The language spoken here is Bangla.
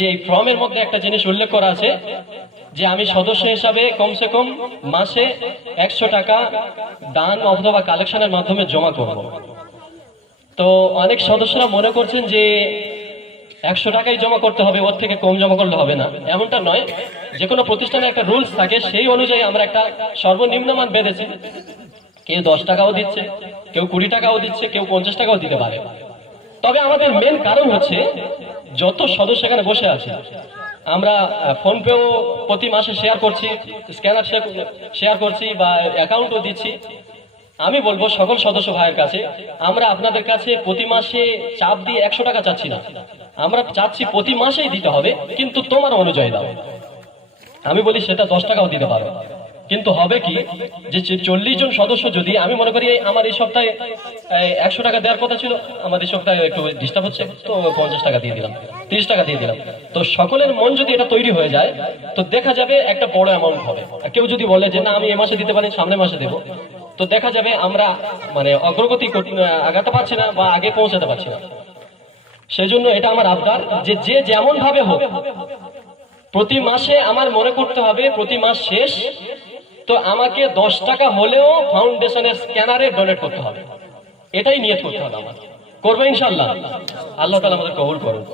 যে এই ফর্মের মধ্যে একটা জিনিস উল্লেখ করা আছে যে আমি সদস্য হিসাবে কমসে কম মাসে 100 টাকা দান অথবা কালেকশনের মাধ্যমে জমা করব। তো অনেক সদস্যরা মনে করছেন যে 100 টাকাই জমা করতে হবে, ওর থেকে কম জমা করলে হবে না। এমনটা নয়, যে কোনো প্রতিষ্ঠানে একটা রুলস থাকে, সেই অনুযায়ী আমরা একটা সর্বনিম্ন মান বেঁধেছি। কেউ 10 টাকাও দিচ্ছে, কেউ 20 টাকাও দিচ্ছে, কেউ 50 টাকাও দিতে পারে। তবে আমাদের মেন কারণ হচ্ছে যত সদস্য এখানে বসে আছে, আমরা ফোন পেও প্রতি মাসে শেয়ার করছি, স্ক্যানার শেয়ার করছি বা অ্যাকাউন্টও দিচ্ছি। আমি বলবো সকল সদস্য ভাইয়ের কাছে, আমরা আপনাদের কাছে প্রতি মাসে চাপ দিয়ে 100 টাকা চাচ্ছি না, আমরা চাচ্ছি প্রতি মাসেই দিতে হবে, কিন্তু তোমার অনুযায়ী দাও। আমি বলি সেটা 10 টাকাও দিতে পারো, কিন্তু হবে কি যে 40 জন সদস্য যদি, আমি মনে করি আমার এই সপ্তাহে 100 টাকা দেওয়ার কথা ছিল, আমার এই সপ্তাহে একটু ডিস্টার্ব হচ্ছে, তো 50 টাকা দিয়ে দিলাম, 30 টাকা দিয়ে দিলাম। তো সকলের মন যদি এটা তৈরি হয়ে যায়, তো দেখা যাবে একটা বড় অ্যামাউন্ট হবে। কেউ যদি বলে যে না আমি এই মাসে দিতে পারি, সামনের মাসে দেবো, তো দেখা যাবে আমরা মানে অগ্রগতি আগাতে পারছি না বা আগে পৌঁছাতে পারছি না। সেই জন্য এটা আমার আবদার যে যে যেমন ভাবে হোক প্রতি মাসে আমার মনে করতে হবে প্রতি মাস শেষ তো আমাকে 10 টাকা হলেও ফাউন্ডেশনের স্ক্যানারে ডোনেট করতে হবে। এটাই নিয়ত করতে হবে আমার। করবো ইনশাআল্লাহ। আল্লাহ তাআলা আমাদের কবুল করুন।